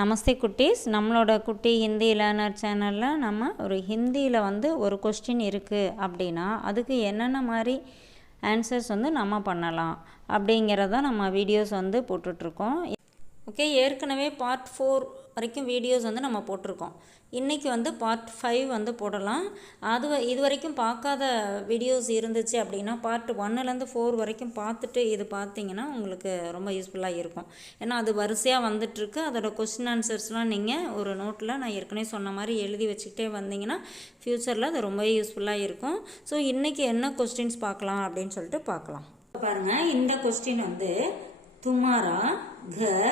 நமஸ்தே குட்டீஸ், நம்மளோட குட்டி ஹிந்தி லேர்னர் சேனலில் நம்ம ஒரு ஹிந்தியில் ஒரு கொஸ்டின் இருக்குது அப்படின்னா அதுக்கு என்னென்ன மாதிரி ஆன்சர்ஸ் நம்ம பண்ணலாம் அப்படிங்கிறத நம்ம வீடியோஸ் போட்டுட்ருக்கோம். ஓகே, ஏற்கனவே பார்ட் 4 வரைக்கும் வீடியோஸ் நம்ம போட்டிருக்கோம். இன்றைக்கி பார்ட் 5 போடலாம். இது வரைக்கும் பார்க்காத வீடியோஸ் இருந்துச்சு அப்படின்னா பார்ட் 1லேருந்து 4 வரைக்கும் பார்த்துட்டு இது பார்த்தீங்கன்னா உங்களுக்கு ரொம்ப யூஸ்ஃபுல்லாக இருக்கும். ஏன்னா அது வரிசையாக வந்துட்டுருக்கு. அதோட கொஸ்டின் ஆன்சர்ஸ்லாம் நீங்கள் ஒரு நோட்டில் நான் ஏற்கனவே சொன்ன மாதிரி எழுதி வச்சுக்கிட்டே வந்தீங்கன்னா ஃப்யூச்சரில் அது ரொம்ப யூஸ்ஃபுல்லாக இருக்கும். ஸோ இன்றைக்கி என்ன கொஸ்டின்ஸ் பார்க்கலாம் அப்படின்னு சொல்லிட்டு பார்க்கலாம். பாருங்கள், இந்த கொஸ்டின் துமாரா घर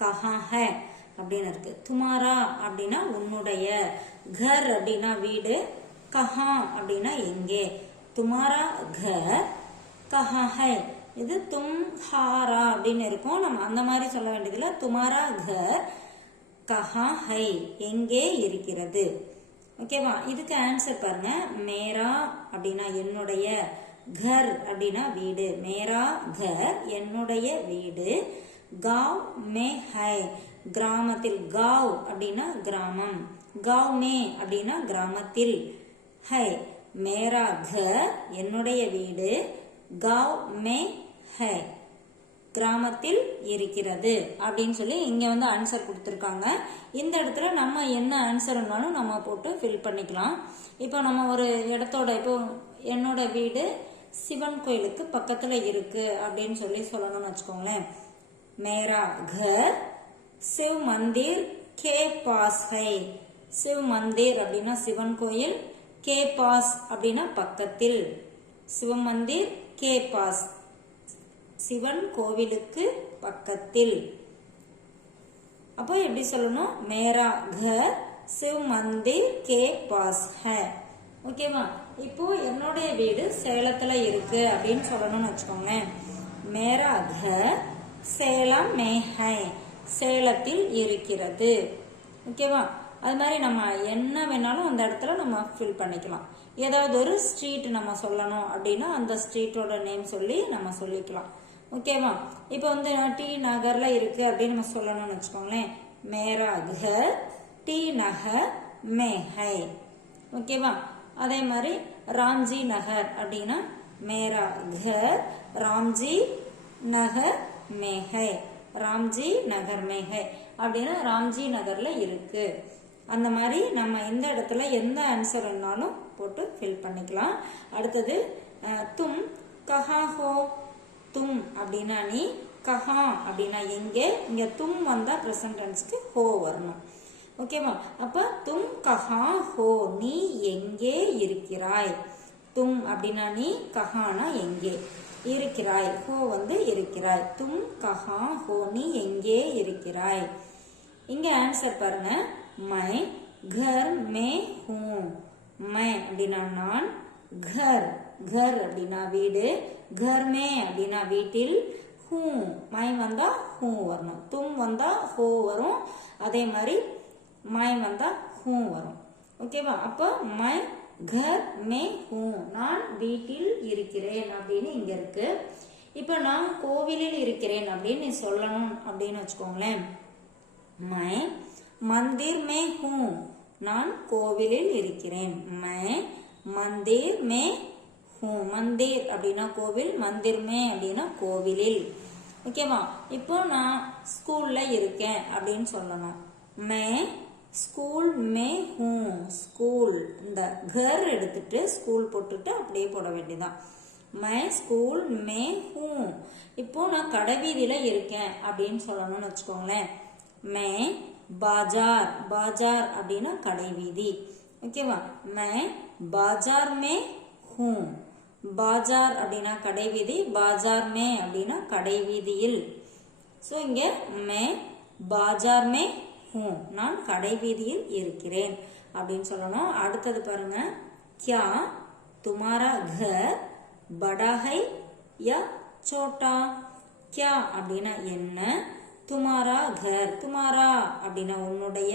कहाँ है அப்படின்னு இருக்கு. துமாரா அப்படின்னா உன்னுடைய, கர் அப்படின்னா வீடு, கஹா அப்படின்னா எங்கே. துமாரா घर कहाँ है, இது தும்ஹாரா அப்படின்னு இருக்கும். நம்ம அந்த மாதிரி சொல்ல வேண்டியதில்லை. துமாரா घर कहाँ है எங்கே இருக்கிறது. ஓகேவா, இதுக்கு ஆன்சர் பாருங்க. மேரா அப்படின்னா என்னுடைய, घर அப்படின்னா வீடு, மேரா घर என்னுடைய வீடு, गांव में है கிராமத்தில், गांव அப்படின்னா கிராமம், गांव में அப்படின்னா கிராமத்தில், है मेरा घर என்னுடைய வீடு, गांव में है கிராமத்தில் இருக்கிறது அப்படின்னு சொல்லி இங்க ஆன்சர் கொடுத்துருக்காங்க. இந்த இடத்துல நம்ம என்ன ஆன்சர்னாலும் நம்ம போட்டு ஃபில் பண்ணிக்கலாம். இப்போ நம்ம ஒரு இடத்தோட, இப்போ என்னோட வீடு சிவன் கோயிலுக்கு பக்கத்துல இருக்கு அப்படின்னு சொல்லணும்னு வச்சுக்கோங்களேன். मेरा घर शिव मंदिर के पास है. शिव मंदिर அப்படின்னா சிவன் கோயில், के पास அப்படின்னா பக்கத்தில், சிவ மந்திர் के पास சிவன் கோவிலுக்கு பக்கத்தில். அப்போ எப்படி சொல்லணும்? मेरा घर शिव मंदिर के पास है. ஓகேவா, இப்போ என்னுடைய வீடு சேலத்துல இருக்கு அப்படின்னு சொல்லணும்னு வச்சுக்கோங்களேன். मेरा घर சேலம் மே ஹை சேலத்தில் இருக்கிறது. ஓகேவா, அது மாதிரி நம்ம என்ன வேணாலும் அந்த இடத்துல நம்ம ஃபில் பண்ணிக்கலாம். ஏதாவது ஒரு ஸ்ட்ரீட் நம்ம சொல்லணும் அப்படின்னா அந்த ஸ்ட்ரீட்டோட நேம் சொல்லி நம்ம சொல்லிக்கலாம். ஓகேவா, இப்போ டி நகர்ல இருக்கு அப்படின்னு நம்ம சொல்லணும்னு வச்சுக்கோங்களேன். மேரா घर டி நகர் மே ஹை. ஓகேவா, அதே மாதிரி ராம்ஜி நகர் அப்படின்னா மேரா घर ராம்ஜி நகர் மேகை, ராம்ஜி நகர் மேகை அப்படின்னா ராம்ஜி நகர்ல இருக்கு. அந்த மாதிரி நம்ம இந்த இடத்துல எந்த ஆன்சர் வேணாலும் போட்டு ஃபில் பண்ணிக்கலாம். அடுத்தது தும் கஹா ஹோ. தும் அப்படின்னா நீ, கஹா அப்படின்னா எங்கே. இங்க தும் வந்தா பிரசன்ட் டென்ஸ்க்கு ஹோ வரணும். ஓகேவா, அப்ப தும் கஹா ஹோ நீ எங்கே இருக்கிறாய். தும் அப்படின்னா நீ, கஹானா எங்கே, இருக்கிறாய், ஹோ இருக்கிறாய். தும் கஹா ஹோ நீ எங்கே இருக்கிறாய். இங்க ஆன்சர் பாருங்க. மை घर में हूँ. மை அப்படின்னா நான், घर घर அப்படின்னா வீடு, घर में அப்படின்னா வீட்டில், ஹூ மை வந்தா ஹூ வரணும், தும் வந்தா ஹோ வரும், அதே மாதிரி மை வந்தா ஹூ வரும். ஓகேவா, அப்போ மை घर में हूँ நான் வீட்டில் இருக்கிறேன் அப்படின்னு இங்க இருக்கு. இப்ப நான் கோவிலில் இருக்கிறேன் அப்படின்னு சொல்லணும் அப்படின்னு வச்சுக்கோங்களேன். मैं मंदिर में हूँ நான் கோவிலில் இருக்கிறேன். मैं मंदिर में हूँ. मंदिर அப்படின்னா கோவில், मंदिर में அப்படின்னா கோவிலில். ஓகேவா, இப்போ நான் ஸ்கூல்ல இருக்கேன் அப்படின்னு சொல்லணும். मैं ஸ்கூல் மே ஹூ. ஸ்கூல் இந்த घर எடுத்துட்டு ஸ்கூல் போட்டுட்டு அப்படியே போட வேண்டியதான். My school May who. இப்போ நான் கடைவீதியில இருக்கேன் அப்படின்னு சொல்லணும்னு வச்சுக்கோங்களேன். மே பாஜார். பாஜார் அப்படின்னா கடைவீதி. ஓகேவா, my bazaar May who. Bazaar அப்படின்னா கடைவீதி, பாஜார் மே அப்படின்னா கடைவீதியில். ஸோ இங்க மே பாஜார் மே நான் கடைவீதியில் இருக்கிறேன் அப்படின்னு சொல்லணும். அடுத்தது பாருங்க. क्या तुम्हारा घर बड़ा है या छोटा. क्या அப்படின்னா என்ன, तुम्हारा घर तुम्हारा அப்படின்னா உன்னுடைய,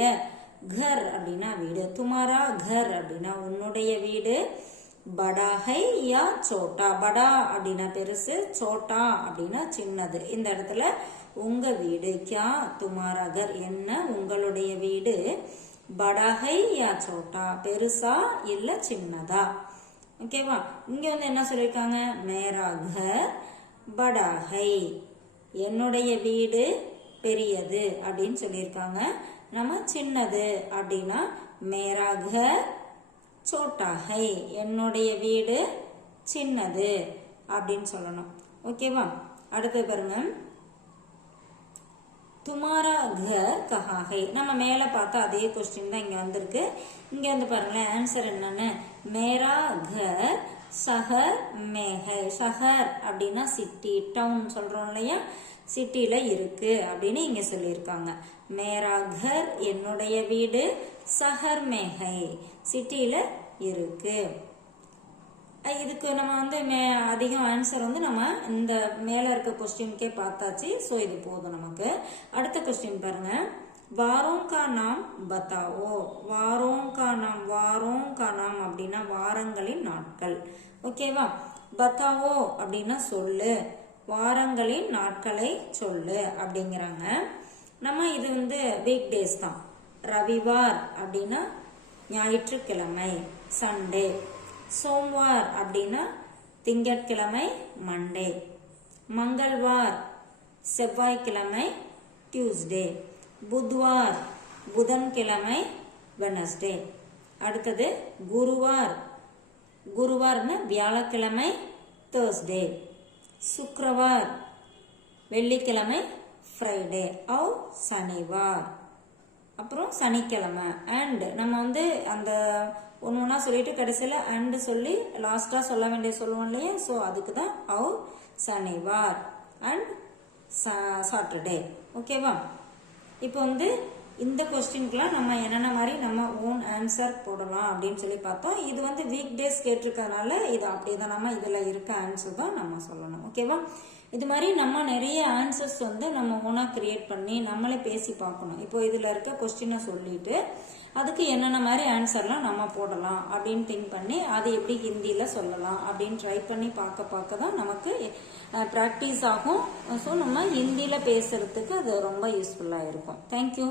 घर அப்படின்னா வீடு, तुम्हारा घर அப்படின்னா உன்னுடைய வீடு, படா ஹை யா சோட்டா. படா அப்படின்னா பெருசு, சோட்டா அப்படின்னா சின்னது. இந்த இடத்துல உங்க வீடு, கியா துமாரா கர் என்ன உங்களுடைய வீடு, படா ஹை யா சோட்டா பெருசா இல்ல சின்னதா. ஓகேவா? இங்க வந்து என்ன சொல்லியிருக்காங்க, மேரா கர் படா ஹை என்னுடைய வீடு பெரியது அப்படின்னு சொல்லியிருக்காங்க. நம்ம சின்னது அப்படின்னா மேரா கர் சோட்டா ஹை என்னுடைய வீடு சின்னது அப்படின்னு சொல்லணும். ஓகேவா? அடுத்து பாருங்க, துமாரா கர் கஹா ஹை. நம்ம மேல பார்த்தா அதே கொஸ்டின் தான் இங்க வந்திருக்கு. இங்க வந்து பாருங்களேன் ஆன்சர் என்னன்னு, மேரா கர் ஷஹர் மே ஹை. ஷஹர் அப்படின்னா சிட்டி, டவுன் சொல்றோம் இல்லையா, சிட்டில இருக்கு அப்படின்னு இங்க சொல்லியிருக்காங்க. மேரா கர் என்னுடைய வீடு, ஷஹர் மே ஹை சிட்டில இருக்கு. இதுக்கு நம்ம வந்து அதிகம் ஆன்சர் வந்து நம்ம இந்த மேல இருக்க கொஸ்டின்கே பார்த்தாச்சு. ஸோ இது போதும் நமக்கு. அடுத்த கொஸ்டின் பாருங்க, வாரோம் கா நாம் பத்தாவோ. வாரோம் கா நாம், வாரோம் கா நாம் அப்படின்னா வாரங்களின் நாட்கள். ஓகேவா? பத்தாவோ அப்படின்னா சொல்லு, வாரங்களின் நாட்களை சொல்லு அப்படிங்கிறாங்க. நம்ம இது வந்து வீக் டேஸ் தான். ரவிவார் அப்படின்னா ஞாயிற்றுக்கிழமை, சண்டே. சோம்வார் அப்படின்னா திங்கட்கிழமை, மண்டே. மங்கள்வார் செவ்வாய்க்கிழமை, டியூஸ்டே. புத்வார் புதன்கிழமை, வெனஸ்டே. அடுத்தது குருவார், குருவார்னு வியாழக்கிழமை, தேர்ஸ்டே. சுக்ரவார் வெள்ளிக்கிழமை, ஃப்ரைடே ஆர் சனிவார். அப்புறம் சனிக்கிழமை. அண்ட் நம்ம வந்து அந்த ஒன்று ஒன்றா சொல்லிட்டு கடைசியில் அண்டு சொல்லி லாஸ்ட்டாக சொல்ல வேண்டிய சொல்லுவோம் இல்லையா, ஸோ அதுக்கு தான் ஆர் சனிவார் அண்ட் சாட்டர்டே. ஓகேவா? இப்போ வந்து இந்த கொஸ்டின்க்குலாம் நம்ம என்னென்ன மாதிரி நம்ம ஓன் ஆன்சர் போடலாம் அப்படின்னு சொல்லி பார்த்தோம். இது வந்து வீக் டேஸ் கேட்டிருக்கறதுனால இது அப்படியே தான் நம்ம இதில் இருக்க ஆன்சர் தான் நம்ம சொல்லணும். ஓகேவா? இது மாதிரி நம்ம நிறைய ஆன்சர்ஸ் வந்து நம்ம ஓனாக கிரியேட் பண்ணி நம்மளே பேசி பார்க்கணும். இப்போ இதில் இருக்க கொஸ்டினை சொல்லிட்டு அதுக்கு என்னென்ன மாதிரி ஆன்சர்லாம் நம்ம போடலாம் அப்படின்னு திங்க் பண்ணி அது எப்படி ஹிந்தியில் சொல்லலாம் அப்படின்னு ட்ரை பண்ணி பார்க்க தான் நமக்கு ப்ராக்டிஸ் ஆகும். ஸோ நம்ம ஹிந்தியில் பேசுறதுக்கு அது ரொம்ப யூஸ்ஃபுல்லாக இருக்கும். தேங்க்யூ.